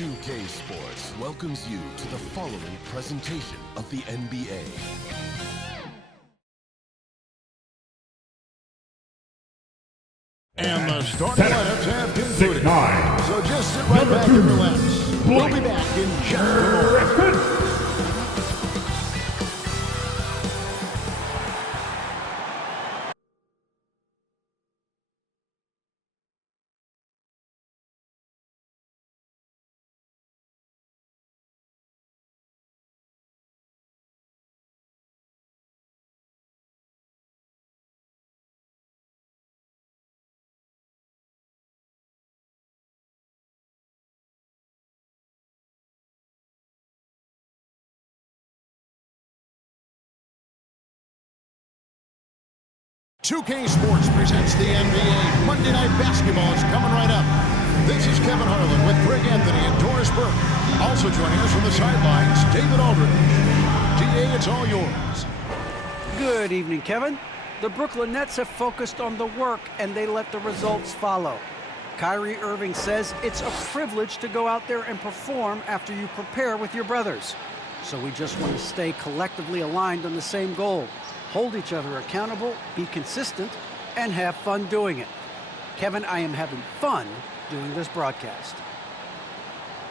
2K Sports welcomes you to the following presentation of the NBA. And the starting lineups have concluded. So just sit right back and relax. We'll be back in just a moment. .2K Sports presents the NBA. Monday Night Basketball is coming right up. This is Kevin Harlan with Greg Anthony and Doris Burke. Also joining us from the sidelines, David Aldridge. DA, it's all yours. Good evening, Kevin. The Brooklyn Nets have focused on the work, and they let the results follow. Kyrie Irving says it's a privilege to go out there and perform after you prepare with your brothers. So we just want to stay collectively aligned on the same goal. Hold each other accountable, be consistent, and have fun doing it. Kevin, I am having fun doing this broadcast.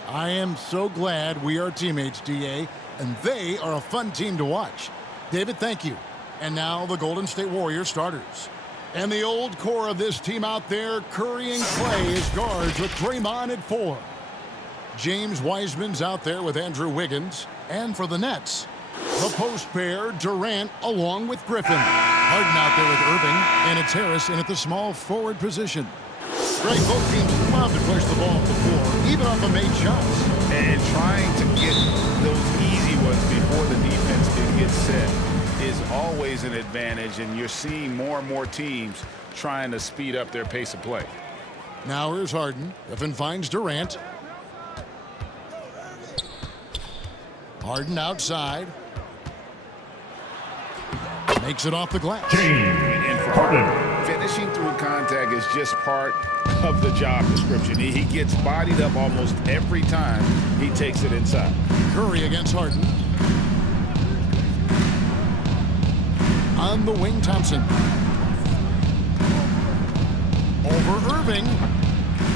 I am so glad we are teammates, DA, and they are a fun team to watch. David, thank you. And now the Golden State Warriors starters. And the old core of this team out there, Curry and Clay as guards with Draymond at 4. James Wiseman's out there with Andrew Wiggins. And for the Nets, the post pair, Durant along with Griffin. Harden out there with Irving, and it's Harris in at the small forward position. Great, both teams love to push the ball up the floor, even off of made shots. And trying to get those easy ones before the defense can get set is always an advantage, and you're seeing more and more teams trying to speed up their pace of play. Now here's Harden. Griffin finds Durant. Harden outside. Makes it off the glass. And for Harden, finishing through contact is just part of the job description. He gets bodied up almost every time he takes it inside. Curry against Harden. On the wing, Thompson. Over Irving.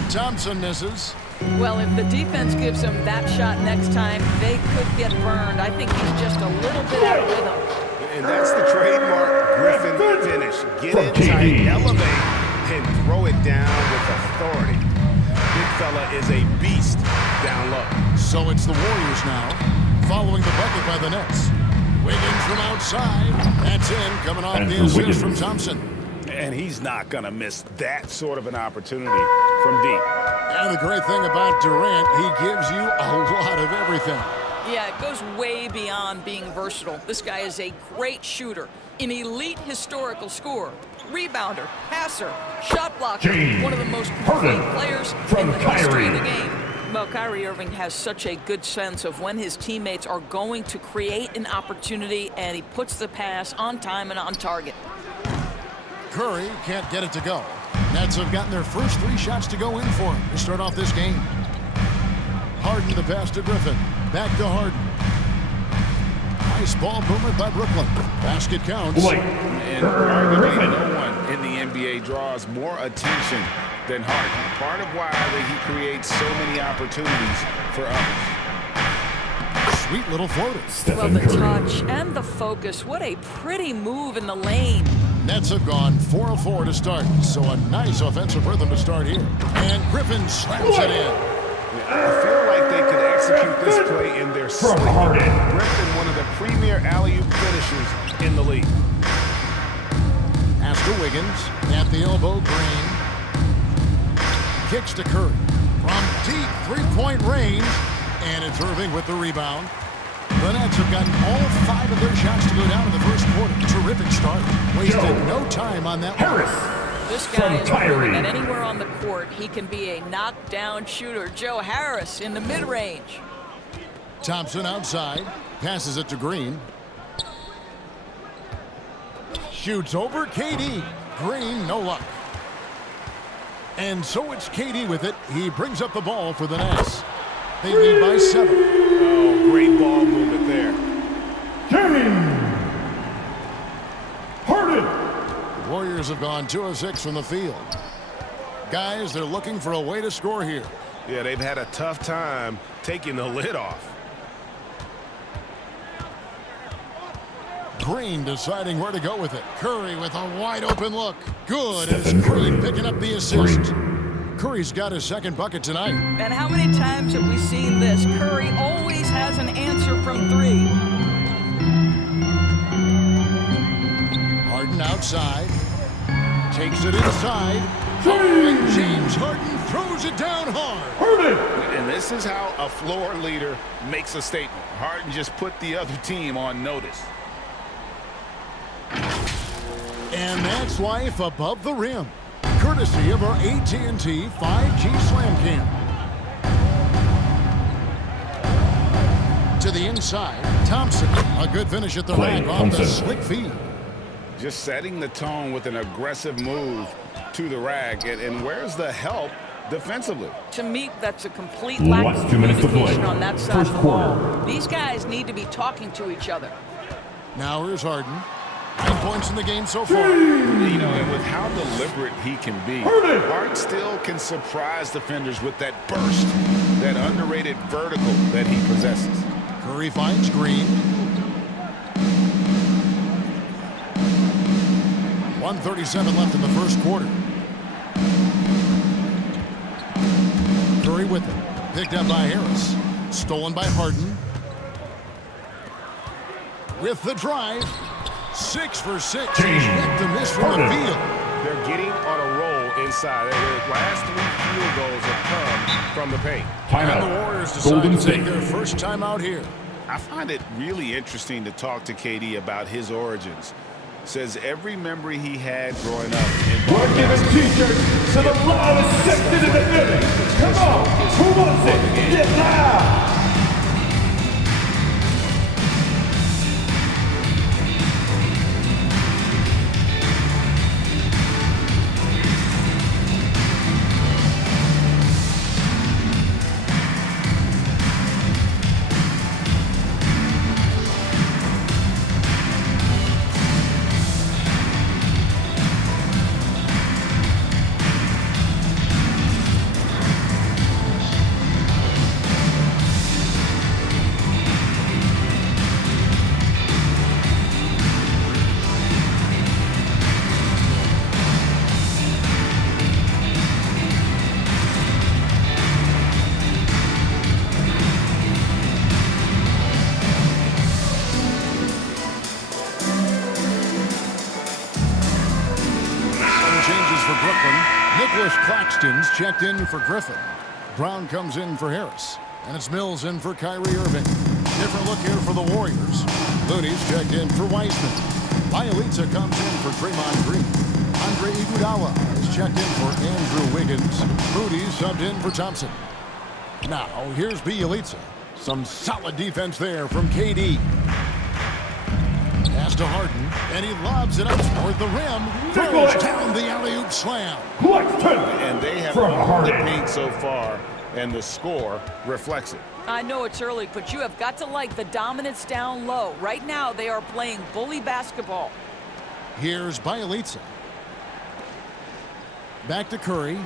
Thompson misses. Well, if the defense gives him that shot next time, they could get burned. I think he's just a little bit out of rhythm. And that's the trademark Griffin finish. Get in tight, elevate, and throw it down with authority. Big fella is a beast down low. So it's the Warriors now, following the bucket by the Nets. Wiggins from outside. That's in, coming off the assist from Thompson. And he's not going to miss that sort of an opportunity from deep. And the great thing about Durant, he gives you a lot of everything. Yeah, it goes way beyond being versatile. This guy is a great shooter, an elite historical scorer, rebounder, passer, shot blocker, one of the most complete players in the history of the game. Well, Kyrie Irving has such a good sense of when his teammates are going to create an opportunity, and he puts the pass on time and on target. Curry can't get it to go. Nets have gotten their first 3 shots to go in for him to start off this game. Harden the pass to Griffin. Back to Harden. Nice ball movement by Brooklyn. Basket counts. And arguably no one in the NBA draws more attention than Harden. Part of why he creates so many opportunities for others. Sweet little floater. Well, the touch and the focus. What a pretty move in the lane. Nets have gone 4 of 4 to start, so a nice offensive rhythm to start here. And Griffin slams it in. I feel like they could execute this play in their sleep. Griffin, one of the premier alley-oop finishers in the league. Pass to Wiggins at the elbow, Green. Kicks to Curry from deep three-point range, and it's Irving with the rebound. The Nets have gotten all 5 of their shots to go down in the first quarter. Terrific start. Wasted no time on that one. This guy is proven that anywhere on the court, he can be a knockdown shooter. Joe Harris in the mid-range. Thompson outside. Passes it to Green. Shoots over KD. Green, no luck. And so it's KD with it. He brings up the ball for the Nets. They lead by 7. Oh, great ball movement there. The Warriors have gone 2 of 6 from the field. Guys, they're looking for a way to score here. Yeah, they've had a tough time taking the lid off. Green deciding where to go with it. Curry with a wide open look. Good, and it's Green picking up the assist. Curry's got his second bucket tonight. And how many times have we seen this? Curry always has an answer from 3. Harden outside. Takes it inside. And James Harden throws it down hard. And this is how a floor leader makes a statement. Harden just put the other team on notice. And that's life above the rim. Courtesy of our AT&T 5G Slam Cam. To the inside, Thompson. A good finish at the rack off the slick feed. Just setting the tone with an aggressive move to the rack. And where's the help defensively? To me, that's a complete lack of communication on that side of the ball. These guys need to be talking to each other. Now here's Harden. 9 points in the game so far. You know, and with how deliberate he can be, Harden still can surprise defenders with that burst, that underrated vertical that he possesses. Curry finds Green. 1:37 left in the first quarter. Curry with it. Picked up by Harris. Stolen by Harden. With the drive. 6 for 6. Expect to miss from the field. They're getting on a roll inside. Their last 3 field goals have come from the paint. And the Warriors decide to take their first time out here. I find it really interesting to talk to KD about his origins. Says every memory he had growing up in We're giving t-shirts to the loudest section in the building. Come on, who wants it? Get loud! Nicholas Claxton's checked in for Griffin. Brown comes in for Harris. And it's Mills in for Kyrie Irving. Different look here for the Warriors. Looney's checked in for Wiseman. Bielitsa comes in for Draymond Green. Andre Iguodala is checked in for Andrew Wiggins. Moody subbed in for Thompson. Now, here's Bielitsa. Some solid defense there from KD. Pass to Harden, and he lobs it up toward the rim. Throws down the alley-oop slam. And they have owned the paint so far, and the score reflects it. I know it's early, but you have got to like the dominance down low. Right now, they are playing bully basketball. Here's Bielitsa. Back to Curry.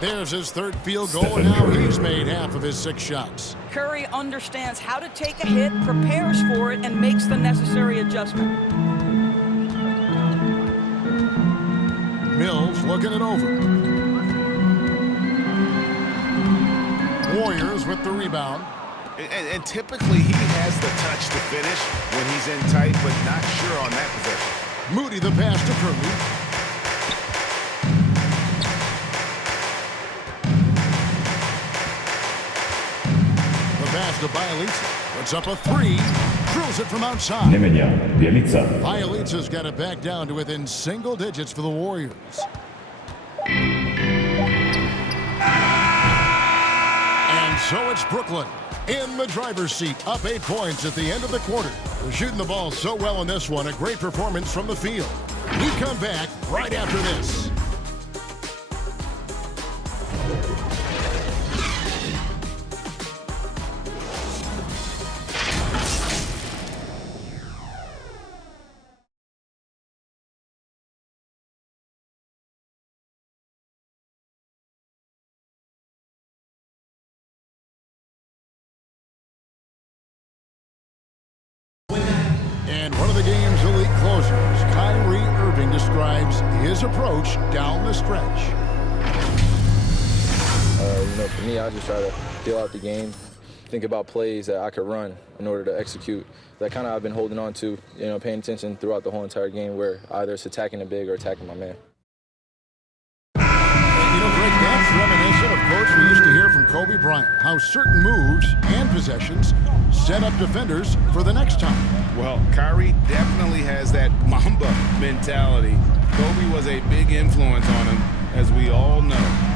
There's his third field goal, and now he's made half of his 6 shots. Curry understands how to take a hit, prepares for it, and makes the necessary adjustment. Mills looking it over. Warriors with the rebound. And typically he has the touch to finish when he's in tight, but not sure on that possession. Moody the pass to Curry. Pass to Bielitsa. Puts up a 3. Drills it from outside. Bielitsa's got it back down to within single digits for the Warriors. And so it's Brooklyn in the driver's seat, up 8 points at the end of the quarter. They're shooting the ball so well in this one. A great performance from the field. We come back right after this. describes his approach down the stretch. For me, I just try to feel out the game, think about plays that I could run in order to execute. That kind of I've been holding on to, paying attention throughout the whole entire game where either it's attacking the big or attacking my man. Greg, that's reminiscent of coach we used to hear from Kobe Bryant, how certain moves and possessions set up defenders for the next time. Well, Kyrie definitely has that Mamba mentality. Kobe was a big influence on him, as we all know.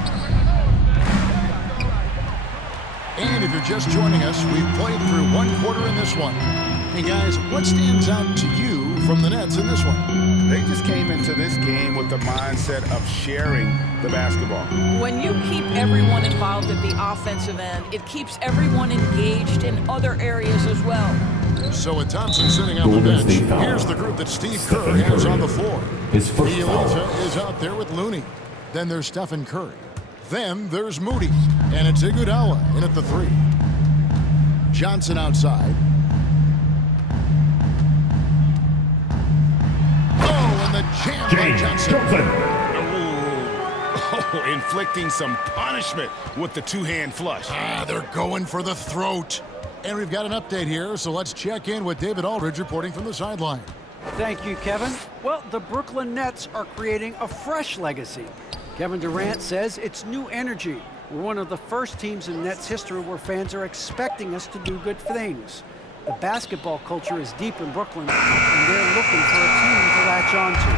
And if you're just joining us, we've played through one quarter in this one. Hey guys, what stands out to you from the Nets in this one? They just came into this game with the mindset of sharing the basketball. When you keep everyone involved at the offensive end, it keeps everyone engaged in other areas as well. So with Thompson sitting on the bench, here's the group that Steve Kerr has on the floor. Bielitsa is out there with Looney. Then there's Stephen Curry. Then there's Moody. And it's Iguodala in at the 3. Johnson outside. The jam by Johnson. Oh, inflicting some punishment with the two-hand flush. They're going for the throat. And we've got an update here, so let's check in with David Aldridge reporting from the sideline. Thank you, Kevin. Well, the Brooklyn Nets are creating a fresh legacy. Kevin Durant says it's new energy. We're one of the first teams in Nets history where fans are expecting us to do good things. The basketball culture is deep in Brooklyn, and they're looking for a team to latch on to.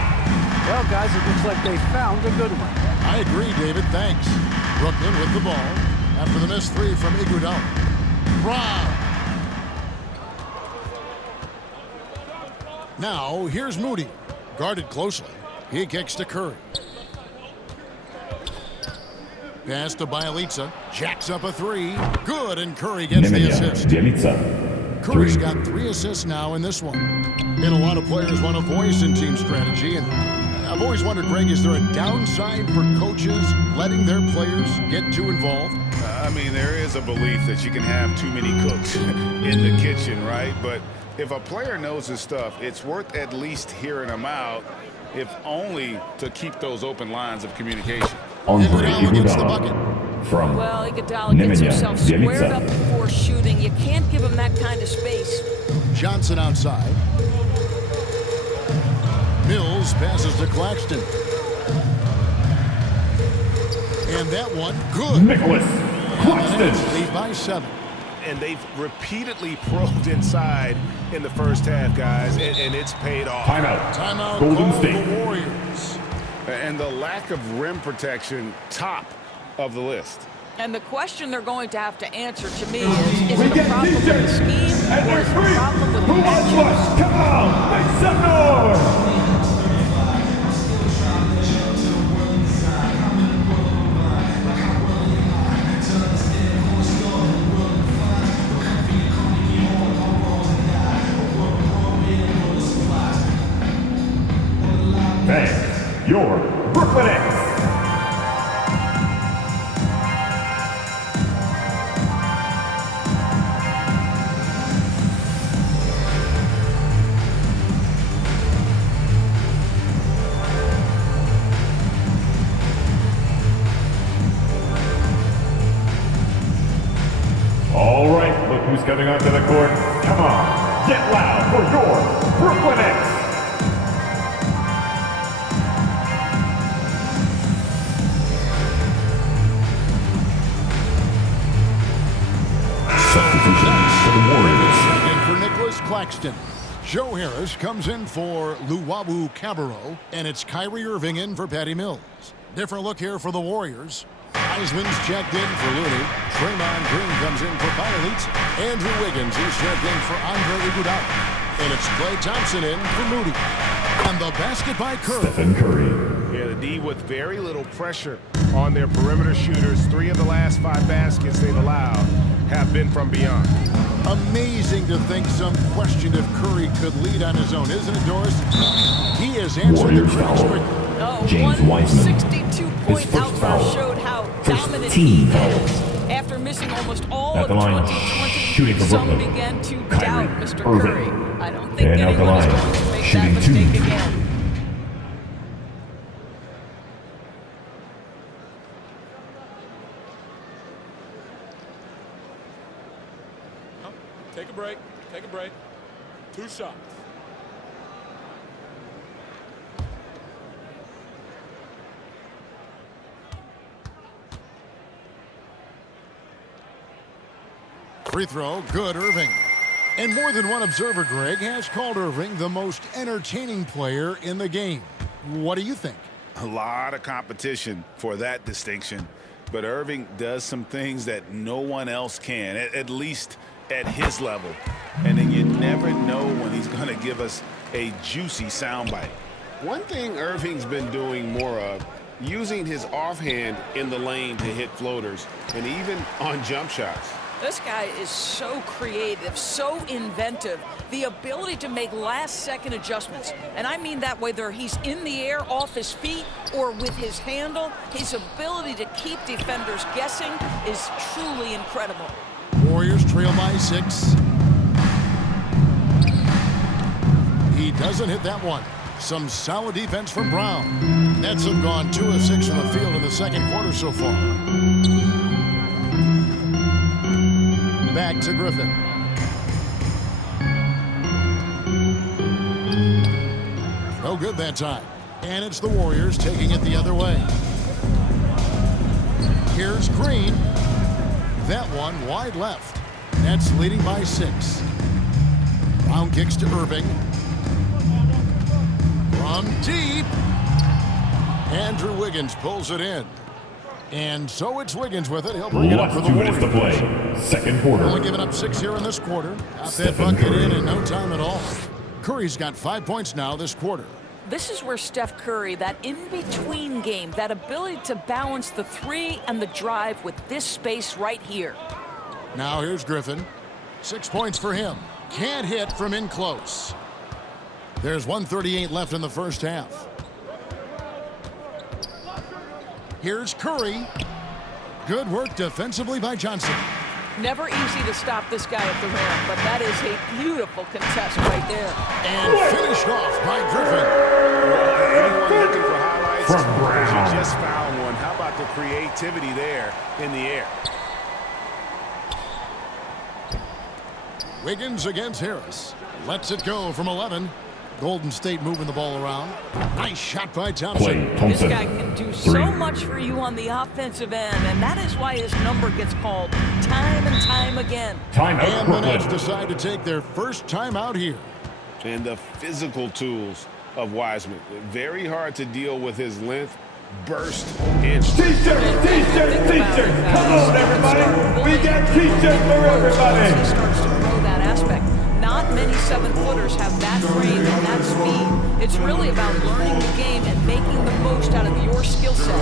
Well, guys, it looks like they found a good one. I agree, David. Thanks. Brooklyn with the ball after the missed 3 from Iguodala. Brown. Now, here's Moody. Guarded closely. He kicks to Curry. Pass to Bielitsa. Jacks up a 3. Good, and Curry gets the assist. Curry's got 3 assists now in this one. And a lot of players want a voice in team strategy. And I've always wondered, Greg, is there a downside for coaches letting their players get too involved? I mean, there is a belief that you can have too many cooks in the kitchen, right? But if a player knows his stuff, it's worth at least hearing him out, if only to keep those open lines of communication. Iguodala gets the bucket. Well, Iguodala gets himself squared up before shooting. You can't give him that kind of space. Johnson outside. Mills passes to Claxton. And that one, good. Nicholas Claxton. Lead by 7. And they've repeatedly probed inside in the first half, guys, and it's paid off. Timeout Golden called State. the Warriors. And the lack of rim protection, top of the list. And the question they're going to have to answer to me is it a problem with the scheme or is it a problem with the matchup? Come on, make some noise! Thanks, your Brooklyn Nets. All right, look who's coming onto the court. Come on, get loud for your Brooklyn Nets. In for Nicholas Claxton. Joe Harris comes in for Luwawu Cabarro, and it's Kyrie Irving in for Patty Mills. Different look here for the Warriors. Heisman's checked in for Looney. Draymond Green comes in for Bielitsa. Andrew Wiggins is checked in for Andre Iguodala. And it's Klay Thompson in for Moody. And the basket by Curry. Stephen Curry. Yeah, the D with very little pressure on their perimeter shooters. 3 of the last 5 baskets they've allowed have been from beyond. Amazing to think some questioned if Curry could lead on his own, isn't it, Doris? He has answered Warriors the critics foul. quickly. Oh, James one Wiseman. 62-point His first foul. outburst showed how First dominant team he foul. is. After missing almost all At of the line, 2020, shooting for some Brooklyn. began to Kyrie doubt Mr. Irving. Curry. I don't think And at the anyone is line, going to make shooting that 2. mistake again. Take a break. Take a break. 2 shots. Free throw, good, Irving. And more than one observer, Greg, has called Irving the most entertaining player in the game. What do you think? A lot of competition for that distinction. But Irving does some things that no one else can, at least at his level. And then you never know when he's going to give us a juicy soundbite. One thing Irving's been doing more of, using his offhand in the lane to hit floaters, and even on jump shots. This guy is so creative, so inventive. The ability to make last-second adjustments. And I mean that whether he's in the air, off his feet, or with his handle. His ability to keep defenders guessing is truly incredible. Warriors trail by 6. He doesn't hit that one. Some solid defense from Brown. Nets have gone 2 of 6 from the field in the second quarter so far. Back to Griffin. No good that time. And it's the Warriors taking it the other way. Here's Green. That one wide left. Nets leading by 6. Brown kicks to Irving. From deep. Andrew Wiggins pulls it in. And so it's Wiggins with it. He'll bring it up for the Warriors. 2 minutes to play. Second quarter. Only giving up 6 here in this quarter. Got that bucket in no time at all. Curry's got 5 points now this quarter. This is where Steph Curry, that in-between game, that ability to balance the 3 and the drive with this space right here. Now here's Griffin. 6 points for him. Can't hit from in close. There's 1:38 left in the first half. Here's Curry. Good work defensively by Johnson. Never easy to stop this guy at the rim, but that is a beautiful contest right there. And finished off by Griffin. Anyone looking for highlights? From Brown. You just found one. How about the creativity there in the air? Wiggins against Harris. Lets it go from 11. Golden State moving the ball around. Nice shot by Thompson. This guy can do so much for you on the offensive end, and that is why his number gets called time and time again. And the Nets decide to take their first timeout here. And the physical tools of Wiseman. Very hard to deal with his length, burst, and T-shirts, T-shirts, T-shirts. Come on, everybody. We got T-shirts for everybody. He starts to grow that aspect. Not many 7-footers have that frame and that speed. It's really about learning the game and making the most out of your skill set.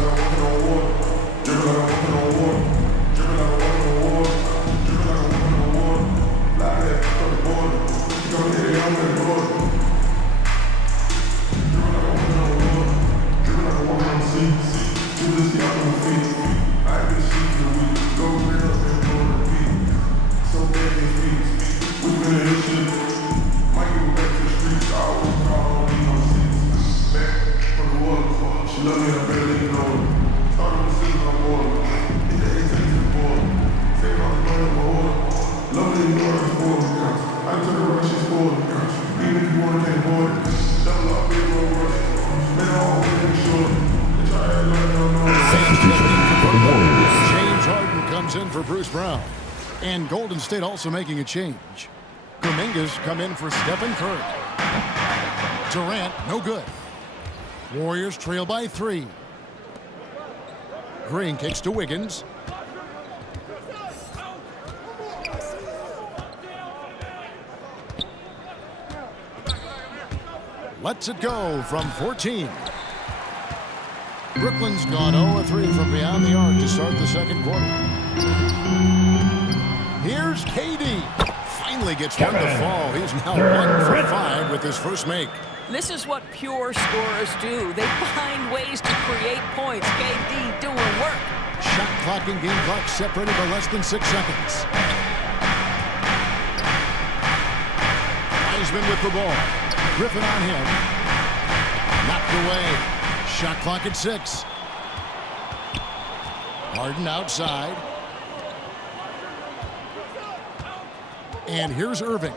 For Bruce Brown. And Golden State also making a change. Kuminga's come in for Stephen Curry. Durant, no good. Warriors trail by 3. Green kicks to Wiggins. Lets it go from 14. Brooklyn's gone 0-3 from beyond the arc to start the second quarter. Here's KD. Finally gets one to fall. He's now 1 for 5 with his first make. This is what pure scorers do. They find ways to create points. KD doing work. Shot clock and game clock separated by less than 6 seconds. Wiseman with the ball. Griffin on him. Knocked away. Shot clock at 6. Harden outside. And here's Irving.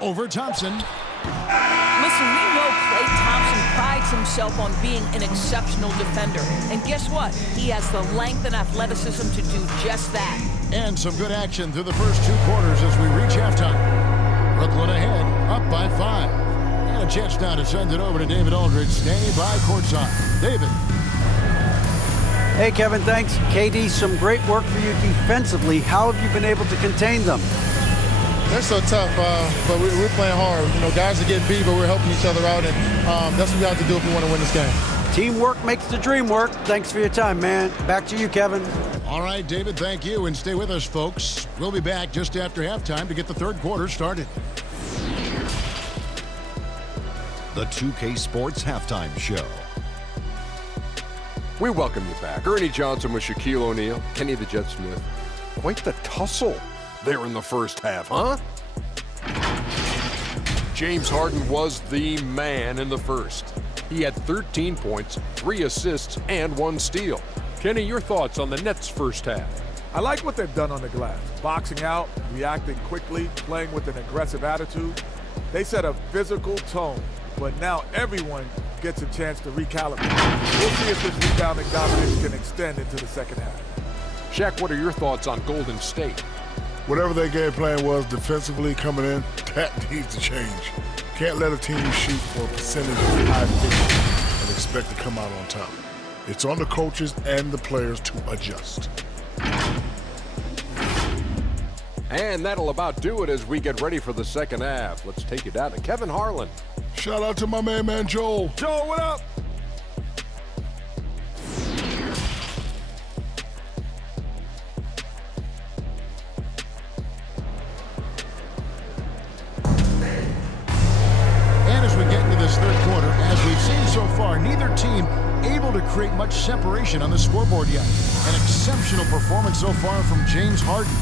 Over Thompson. Listen, we know Klay Thompson prides himself on being an exceptional defender. And guess what? He has the length and athleticism to do just that. And some good action through the first 2 quarters as we reach halftime. Brooklyn ahead, up by 5. And a chance now to send it over to David Aldridge, standing by courtside. David. Hey, Kevin, thanks. KD, some great work for you defensively. How have you been able to contain them? They're so tough, but we're playing hard. You know, guys are getting beat, but we're helping each other out, and that's what we have to do if we want to win this game. Teamwork makes the dream work. Thanks for your time, man. Back to you, Kevin. All right, David, thank you, and stay with us, folks. We'll be back just after halftime to get the third quarter started. The 2K Sports Halftime Show. We welcome you back. Ernie Johnson with Shaquille O'Neal, Kenny the Jet Smith. Quite the tussle there in the first half, huh? James Harden was the man in the first. He had 13 points, 3 assists, and 1 steal. Kenny, your thoughts on the Nets' first half? I like what they've done on the glass. Boxing out, reacting quickly, playing with an aggressive attitude. They set a physical tone, but now everyone gets a chance to recalibrate. We'll see if this rebounding dominance can extend into the second half. Shaq, what are your thoughts on Golden State? Whatever their game plan was defensively coming in, that needs to change. Can't let a team shoot for a percentage of high efficiency and expect to come out on top. It's on the coaches and the players to adjust. And that'll about do it as we get ready for the second half. Let's take it down to Kevin Harlan. Shout out to my man Joel. Joel, what up? And as we get into this third quarter, as we've seen so far, neither team able to create much separation on the scoreboard yet. An exceptional performance so far from James Harden.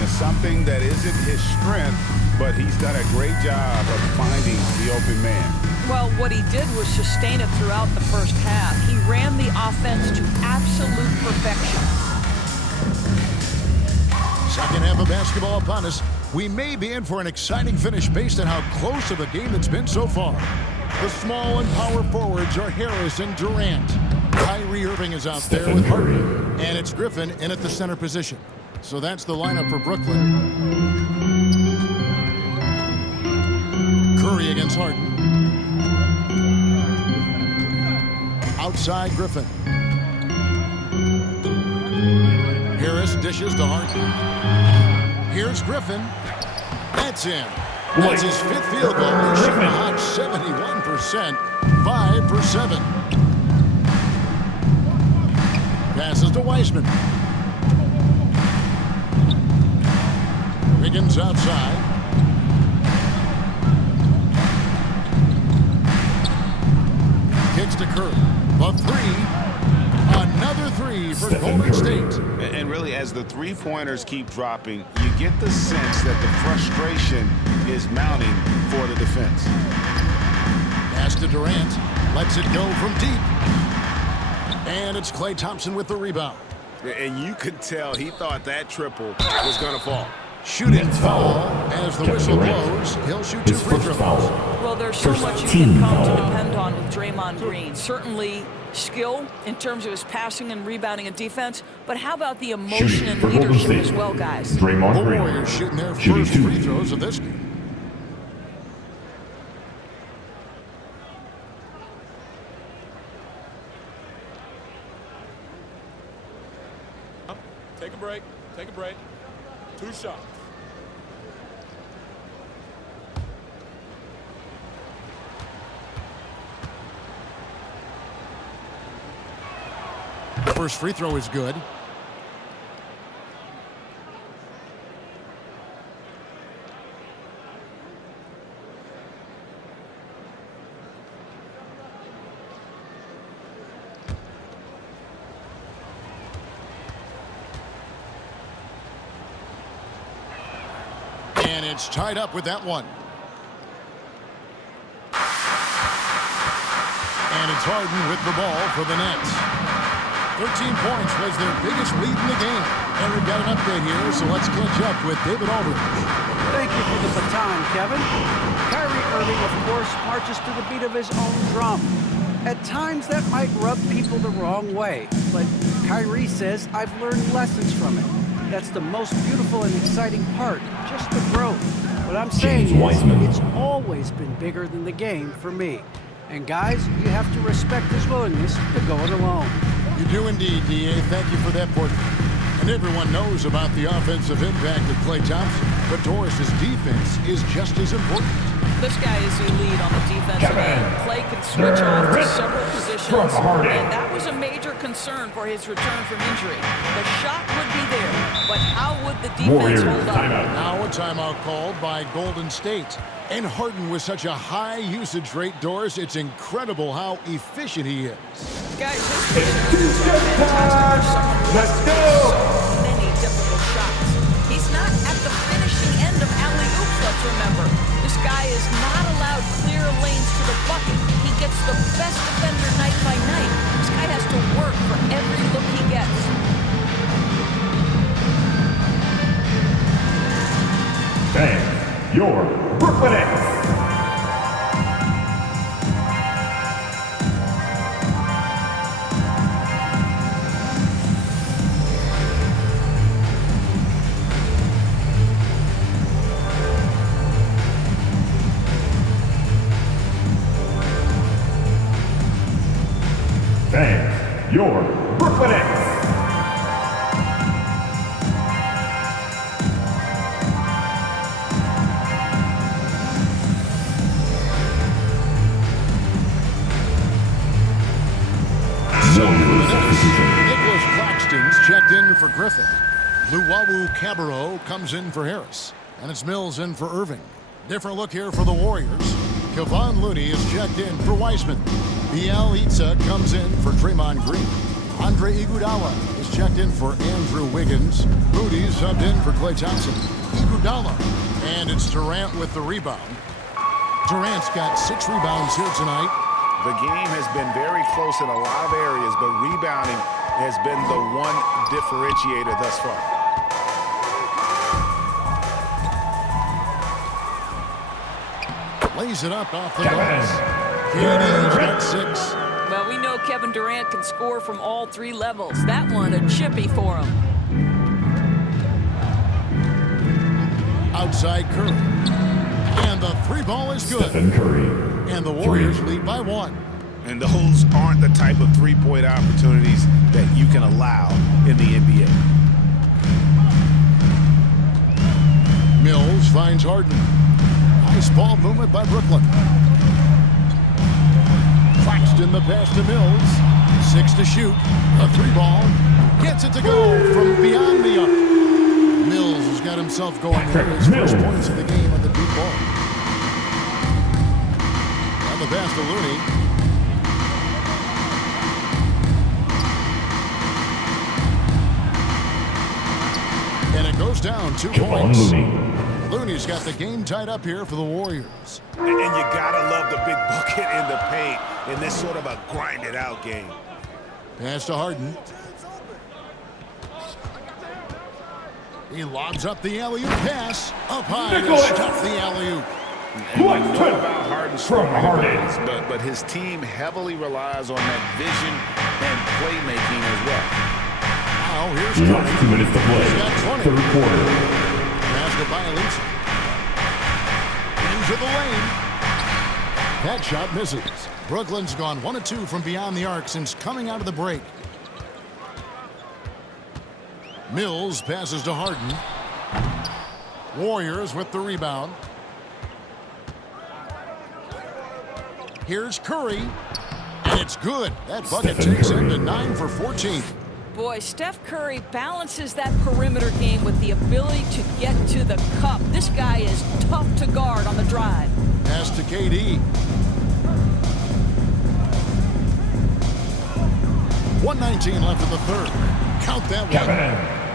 And something that isn't his strength, but he's done a great job of finding the open man. Well, what he did was sustain it throughout the first half. He ran the offense to absolute perfection. Second half of basketball upon us. We may be in for an exciting finish based on how close of a game it's been so far. The small and power forwards are Harris and Durant. Kyrie Irving is out there with Harden. And it's Griffin in at the center position. So that's the lineup for Brooklyn. Curry against Harden. Outside Griffin. Harris dishes to Harden. Here's Griffin. That's in. That's his 5th field goal. He's shooting a hot 71%. 5 for 7. Passes to Wiseman. Wiggins outside. Kicks to Curry. The 3. Another 3 for Golden State. And really, as the three-pointers keep dropping, you get the sense that the frustration is mounting for the defense. Pass to Durant. Lets it go from deep. And it's Klay Thompson with the rebound. And you could tell he thought that triple was going to fall. Shooting foul as the whistle blows. He'll shoot 2 free throws. Well, there's so much you can come to depend on with Draymond Green. Certainly skill in terms of his passing and rebounding and defense, but how about the emotion and leadership as well, guys? The Warriors shooting their first free throws of this game. Take a break. Take a break. 2 shots. First free throw is good. And it's tied up with that one. And it's Harden with the ball for the Nets. 13 points was their biggest lead in the game. And we've got an update here, so let's catch up with David Aldridge. Thank you for the baton, Kevin. Kyrie Irving, of course, marches to the beat of his own drum. At times, that might rub people the wrong way, but Kyrie says, I've learned lessons from it. That's the most beautiful and exciting part, just the growth. What I'm saying is, it's always been bigger than the game for me. And guys, you have to respect his willingness to go it alone. You do indeed, D.A. Thank you for that portrait. And everyone knows about the offensive impact of Klay Thompson, but Doris's defense is just as important. This guy is elite on the defensive end. Klay can switch off to several positions, and that was a major concern for his return from injury. The shot would be there, but how would the defense hold up? Now a timeout called by Golden State. And Harden with such a high usage rate, Doris, it's incredible how efficient he is. Guys, this is fantastic for someone who has to make so many difficult shots. He's not at the finishing end of alley-oops, let's remember. This guy is not allowed clear lanes to the bucket. He gets the best defender night by night. This guy has to work for every look he gets. Thanks. Your Brooklyn Nets. Thanks. Your Brooklyn Nets. Nicholas Claxton's checked in for Griffin. Luwawu Cabarro comes in for Harris. And it's Mills in for Irving. Different look here for the Warriors. Kevon Looney is checked in for Weissman. Bielitsa comes in for Draymond Green. Andre Iguodala is checked in for Andrew Wiggins. Moody subbed in for Klay Thompson. Iguodala. And it's Durant with the rebound. Durant's got 6 rebounds here tonight. The game has been very close in a lot of areas, but rebounding has been the one differentiator thus far. Lays it up off the glass. KD's got 6. Well, we know Kevin Durant can score from all 3 levels. That one, a chippy for him. Outside Curry. And the 3 ball is good. Stephen Curry. And the Warriors lead by 1. And those aren't the type of three-point opportunities that you can allow in the NBA. Mills finds Harden. Nice ball movement by Brooklyn. Claxton the pass to Mills. 6 to shoot. A 3 ball. Gets it to go from beyond the arc. Mills has got himself going there. His first points of the game on the deep ball. And the pass to Looney. And it goes down 2 points. Looney's got the game tied up here for the Warriors. And you gotta love the big bucket in the paint in this sort of a grinded-out game. Pass to Harden. He lobs up the alley-oop pass. Up high to stop the alley-oop. And we know about Harden's strong abilities, but his team heavily relies on that vision and playmaking as well. Now here's Curry. 2 minutes to play. He's got 20. Third quarter. Pass to Bielitsa. Into the lane. That shot misses. Brooklyn's gone 1 of 2 from beyond the arc since coming out of the break. Mills passes to Harden. Warriors with the rebound. Here's Curry. And it's good. That bucket takes him to 9 for 14. Boy, Steph Curry balances that perimeter game with the ability to get to the cup. This guy is tough to guard on the drive. Pass to KD. 1:19 left in the third. Count that one.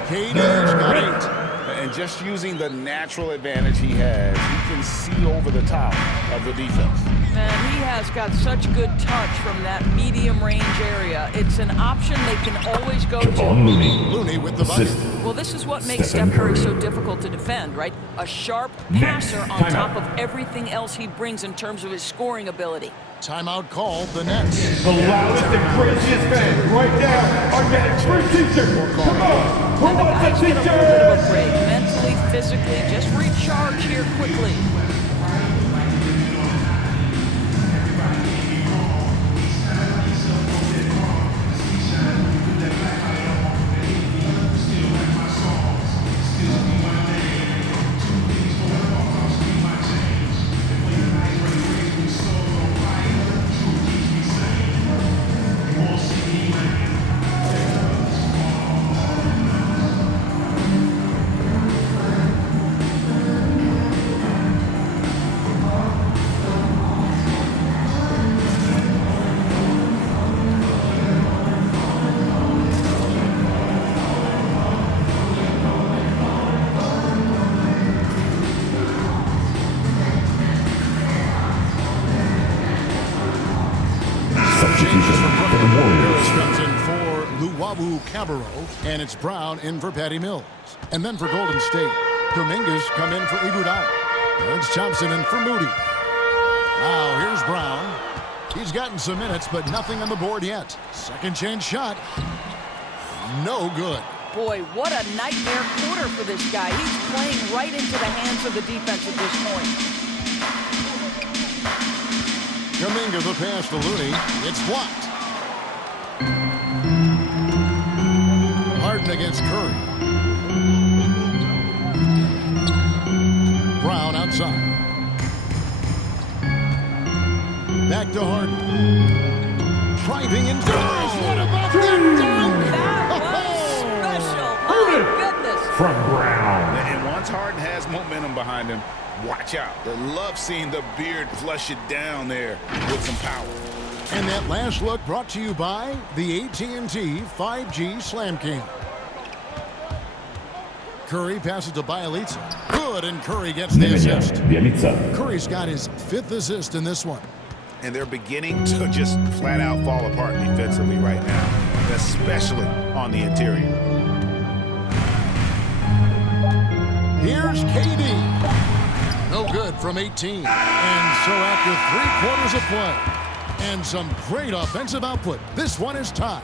KD's got 8. And just using the natural advantage he has, he can see over the top of the defense. Man, he has got such good touch from that medium range area. It's an option they can always go to. Looney with the bucket. Well, this is what makes Steph Curry so difficult to defend, right? A sharp passer on top of everything else he brings in terms of his scoring ability. Timeout called the Nets. The loudest and craziest fans right now are getting free t-shirts. Come on, who And the wants guys a get a little bit of a t-shirt? break, mentally, physically, just recharge here quickly. Comes in for Luwawu Cabarro, and it's Brown in for Patty Mills. And then for Golden State, Kuminga's come in for Iguodala. And it's Thompson in for Moody. Now here's Brown. He's gotten some minutes, but nothing on the board yet. Second chance shot. No good. Boy, what a nightmare quarter for this guy. He's playing right into the hands of the defense at this point. Kuminga the pass to Looney. It's blocked. Harden against Curry. Brown outside. Back to Harden. Driving into the What about that dunk? That was special. Oh, goodness. From Brown. And once Harden has momentum behind him, watch out. They love seeing the beard flush it down there with some power. And that last look brought to you by the AT&T 5G Slam King. Curry passes to Bielitsa. Good, and Curry gets the assist. Curry's got his 5th assist in this one. And they're beginning to just flat out fall apart defensively right now, especially on the interior. Here's KD. No good from 18. And so after 3 quarters of play and some great offensive output, this one is tied.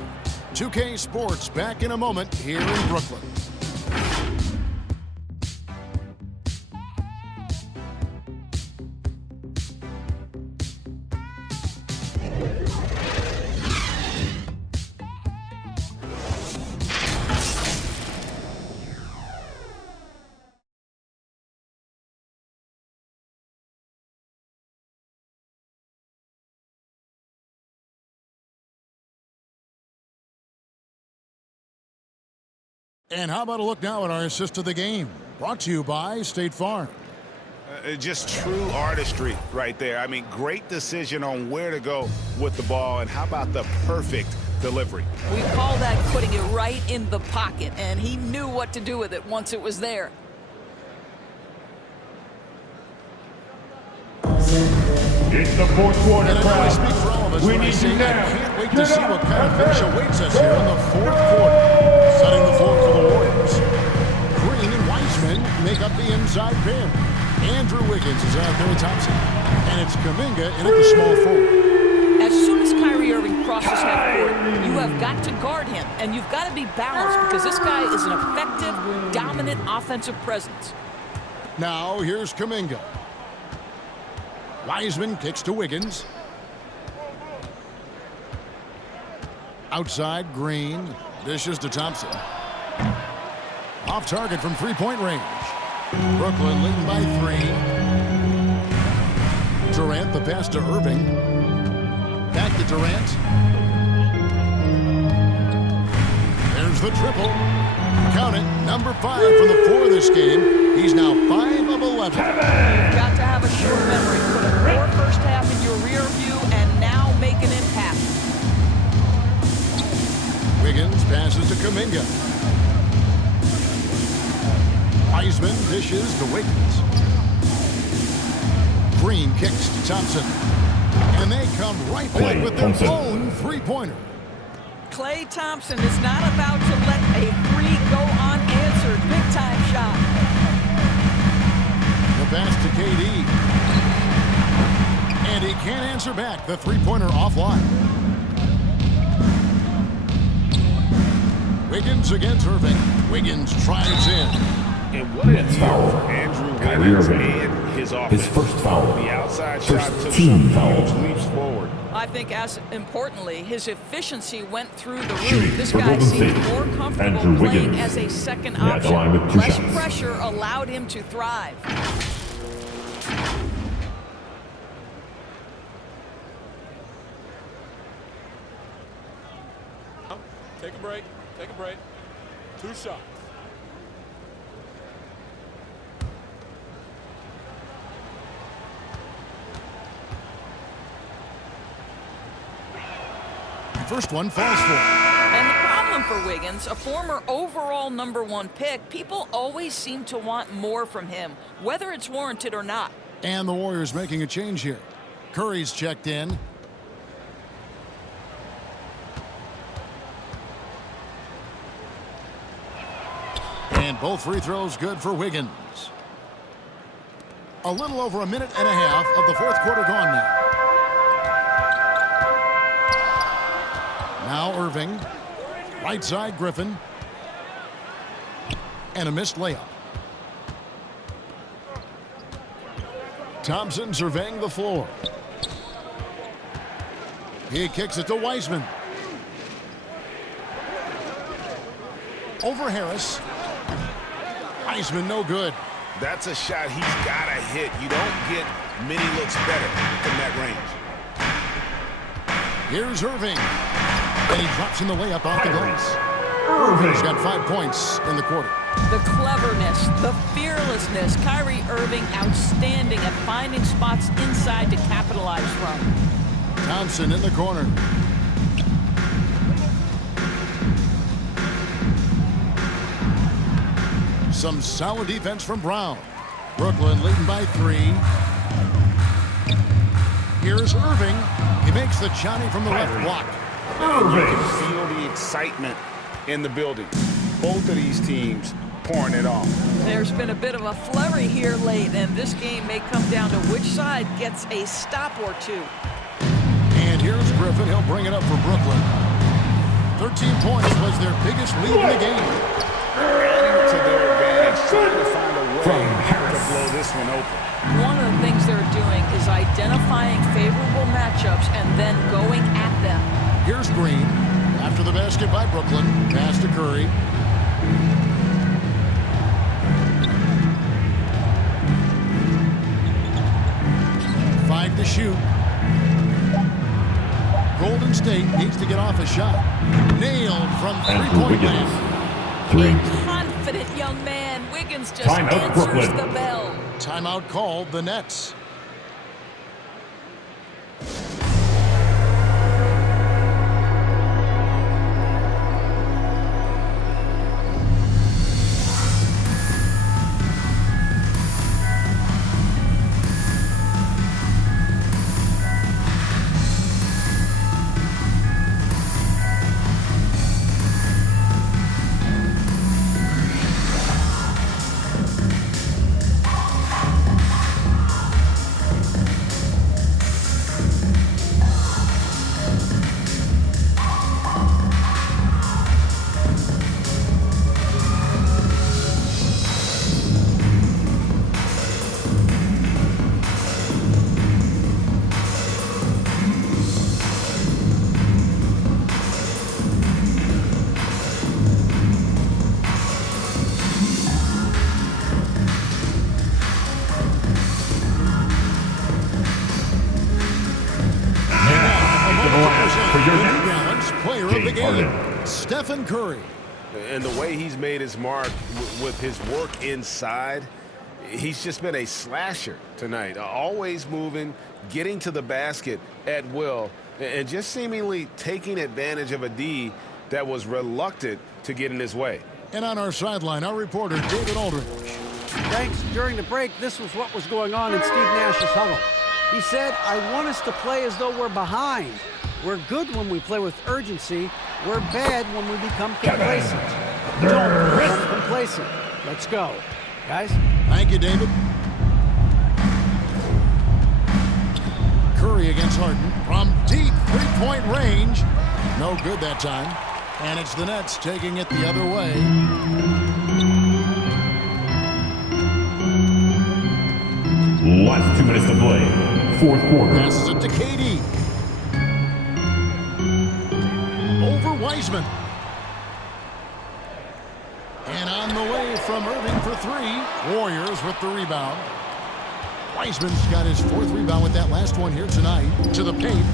2K Sports back in a moment here in Brooklyn. And how about a look now at our assist of the game? Brought to you by State Farm. Just true artistry right there. I mean, great decision on where to go with the ball, and how about the perfect delivery? We call that putting it right in the pocket, and he knew what to do with it once it was there. It's the fourth quarter, and I know I speak for all of us when I say I can't wait to see what kind of finish awaits us here in the 4th quarter. Setting the floor for the Warriors. Green and Wiseman make up the inside pair. Andrew Wiggins is out there with Thompson. And it's Kuminga in at the small forward. As soon as Kyrie Irving crosses half court, you have got to guard him, and you've got to be balanced because this guy is an effective, dominant offensive presence. Now here's Kuminga. Wiseman kicks to Wiggins. Outside, Green. Dishes to Thompson. Off target from three-point range. Brooklyn leading by 3. Durant the pass to Irving. Back to Durant. There's the triple. Count it. Number 5 from the 4 of this game. He's now 5 of 11. You've got to have a short memory. Put a poor first half in your rear view and now make an impact. Wiggins passes to Kuminga. Wiseman dishes to Wiggins. Green kicks to Thompson. And they come right back with their own three-pointer. Klay Thompson is not about to let a three go unanswered. Big-time shot. The pass to KD. And he can't answer back. The three-pointer offline. Wiggins against Irving. Wiggins drives in. And what a year for Andrew Wiggins and his offense. His first foul. The outside shot took team some foul. huge leaps forward. I think as importantly, his efficiency went through the roof. Shooting This for guy Golden seemed State. more comfortable Andrew playing Wiggins. as a second At the line option. with 2 Less shots. pressure allowed him to thrive. Take a break. Take a break. 2 shots. First one falls for him. And the problem for Wiggins, a former overall #1 pick, people always seem to want more from him, whether it's warranted or not. And the Warriors making a change here. Curry's checked in. And both free throws good for Wiggins. A little over a minute and a half of the fourth quarter gone now. Now Irving. Right side Griffin. And a missed layup. Thompson surveying the floor. He kicks it to Wiseman. Over Harris. Wiseman no good. That's a shot he's got to hit. You don't get many looks better from that range. Here's Irving. And he drops in the layup off the glass. Irving's got 5 points in the quarter. The cleverness, the fearlessness. Kyrie Irving outstanding at finding spots inside to capitalize from. Thompson in the corner. Some solid defense from Brown. Brooklyn leading by 3. Here's Irving. He makes the Johnny from the left block. And you can feel the excitement in the building. Both of these teams pouring it on. There's been a bit of a flurry here late, and this game may come down to which side gets a stop or two. And here's Griffin. He'll bring it up for Brooklyn. 13 points was their biggest lead in the game. Adding to their advantage, trying to find a way to blow this one open. One of the things they're doing is identifying favorable matchups and then going at them. Here's Green. After the basket by Brooklyn. Pass to Curry. Five to shoot. Golden State needs to get off a shot. Nailed from three-point land. A confident young man. Wiggins just answers the bell. Timeout called the Nets. Player of the game, Stephen Curry. And the way he's made his mark with his work inside, he's just been a slasher tonight. Always moving, getting to the basket at will, and just seemingly taking advantage of a D that was reluctant to get in his way. And on our sideline, our reporter, David Aldridge. Thanks. During the break, this was what was going on in Steve Nash's huddle. He said, I want us to play as though we're behind. We're good when we play with urgency. We're bad when we become complacent. Don't become complacent. Let's go. Guys? Thank you, David. Curry against Harden from deep three-point range. No good that time. And it's the Nets taking it the other way. Last 2 minutes to play. Fourth quarter. Passes it to KD. Over Wiseman. And on the way from Irving for three. Warriors with the rebound. Wiseman's got his fourth rebound with that last one here tonight. To the paint.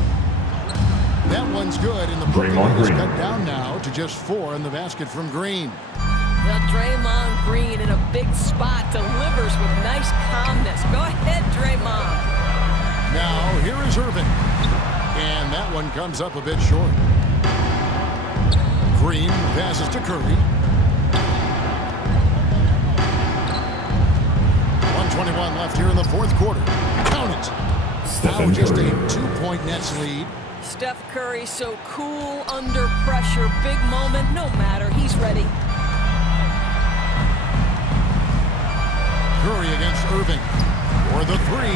That one's good, and the Brooklyn is cut down now to just 4 in the basket from Green. The Draymond Green in a big spot delivers with nice calmness. Go ahead, Draymond. Now, here is Irving. And that one comes up a bit short. Green passes to Curry. 1:21 left here in the fourth quarter. Count it. Now just a 2-point Nets lead. Steph Curry so cool under pressure. Big moment, no matter. He's ready. Curry against Irving for the three.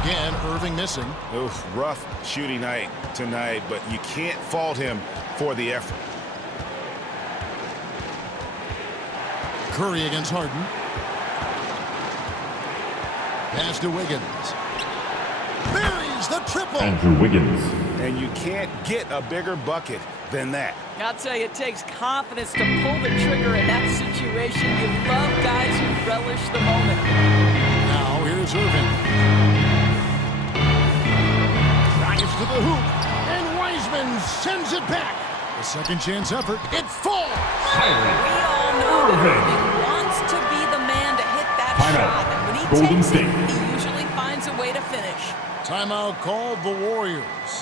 Again, Irving missing. Oof, rough shooting night tonight, but you can't fault him for the effort. Curry against Harden. Pass to Wiggins. Buries the triple. Andrew Wiggins. And you can't get a bigger bucket than that. I'll tell you, it takes confidence to pull the trigger in that situation. You love guys who relish the moment. Now here's Irving. Drives to the hoop. And Wiseman sends it back. A second chance effort. It falls. We all know that Irving wants to be the man to hit that shot. And when he Golden takes State. it, he usually finds a way to finish. Timeout called the Warriors.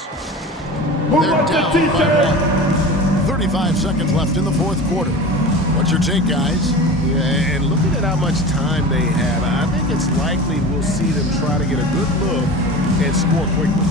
Who They're wants the down by t-shirt? 35 seconds left in the fourth quarter. What's your take, guys? Yeah, and looking at how much time they have, I think it's likely we'll see them try to get a good look and score quickly.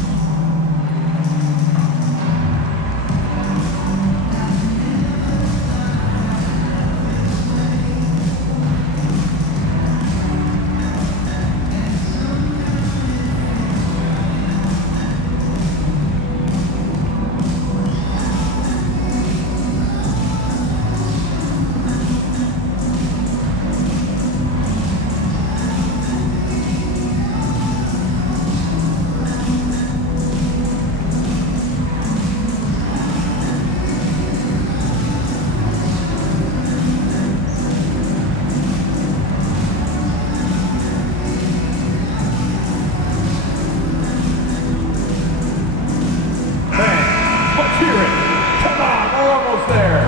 Let's hear it. Come on, we're almost there.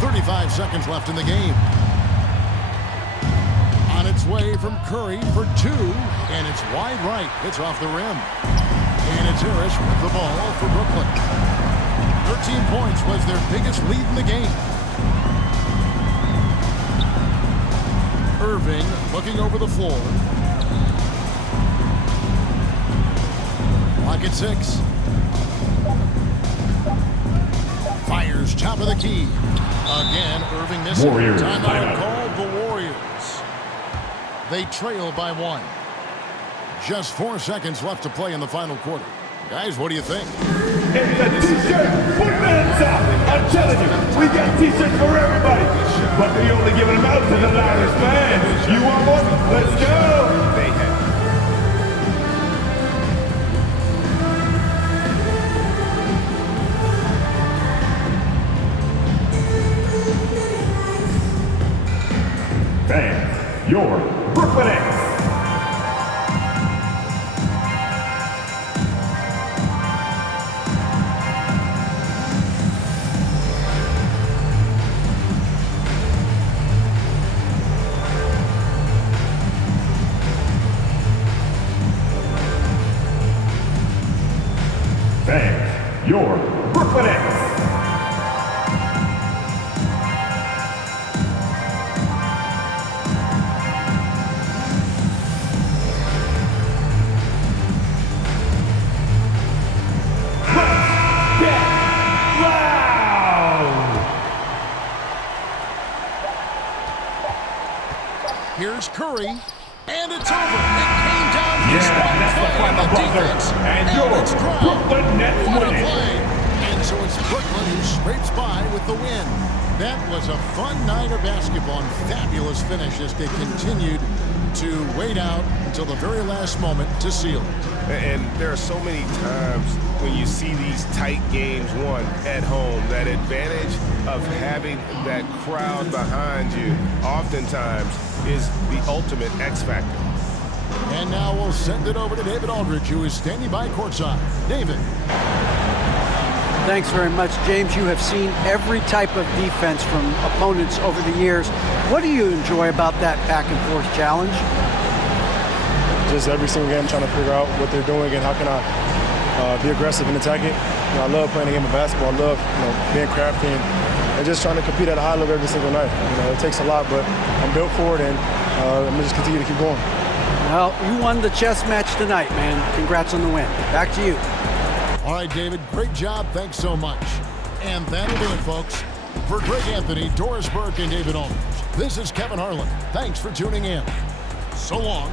35 seconds left in the game. On its way from Curry for 2, and it's wide right. It's off the rim. And it's Harris with the ball for Brooklyn. 13 points was their biggest lead in the game. Irving looking over the floor. Clock at 6. Fires top of the key. Again, Irving missing. Warriors, Timeout timeout. called the Warriors. They trail by 1. Just 4 seconds left to play in the final quarter. Guys, what do you think? It's a t-shirt. Put hands up. I'm telling you, we got t-shirts for everybody. But we only giving them out to the loudest fans. You want one? Let's go. They have. Fans, your Brooklyn Nets. Fans, your Brooklyn Nets. Here's Curry, and it's over. It came down to this one play on the defense, and it's dropped. What a play. And so it's Brooklyn who scrapes by with the win. That was a fun night of basketball and fabulous finish as they continued to wait out until the very last moment to seal it. And there are so many times when you see these tight games won at home, that advantage of having that crowd behind you oftentimes is the ultimate X factor. And now we'll send it over to David Aldridge, who is standing by courtside. David. Thanks very much, James. You have seen every type of defense from opponents over the years. What do you enjoy about that back-and-forth challenge? Just every single game trying to figure out what they're doing and how can I be aggressive and attack it. You know, I love playing the game of basketball. I love being crafty and just trying to compete at a high level every single night. You know, it takes a lot, but I'm built for it, and I'm going to just continue to keep going. Well, you won the chess match tonight, man. Congrats on the win. Back to you. All right, David, great job. Thanks so much. And that'll do it, folks. For Greg Anthony, Doris Burke, and David Aldridge, this is Kevin Harlan. Thanks for tuning in. So long.